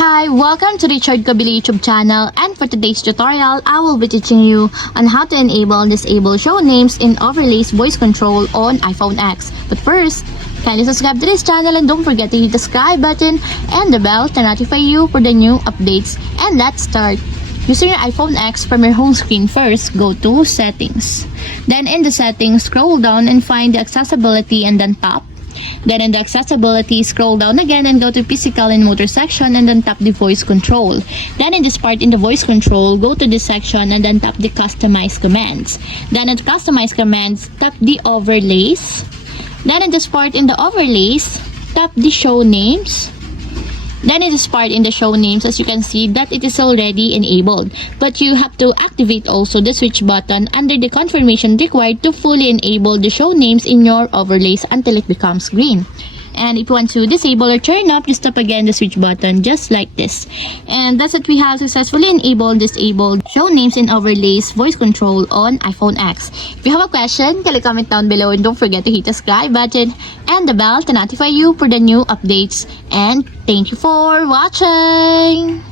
Hi, welcome to Richard Kabili YouTube channel, and for today's tutorial, I will be teaching you on how to enable and disable show names in overlays voice control on iPhone X. But first, kindly subscribe to this channel and don't forget to hit the subscribe button and the bell to notify you for the new updates. And let's start. Using your iPhone X from your home screen, first go to Settings. Then in the Settings, scroll down and find the Accessibility and then tap. Then in the accessibility, scroll down again and go to physical and motor section and then tap the voice control. Then in this part in the voice control, go to this section and then tap the customize commands. Then in the customize commands, tap the overlays. Then in this part in the overlays, tap the show names. Then in this part in the show names, as you can see that it is already enabled. But you have to activate also the switch button under the confirmation required to fully enable the show names in your overlays until it becomes green. And if you want to disable or turn off, just tap again the switch button just like this. And that's it, we have successfully disabled show names in overlays voice control on iPhone X. If you have a question, kindly comment down below and don't forget to hit the subscribe button and the bell to notify you for the new updates. And thank you for watching!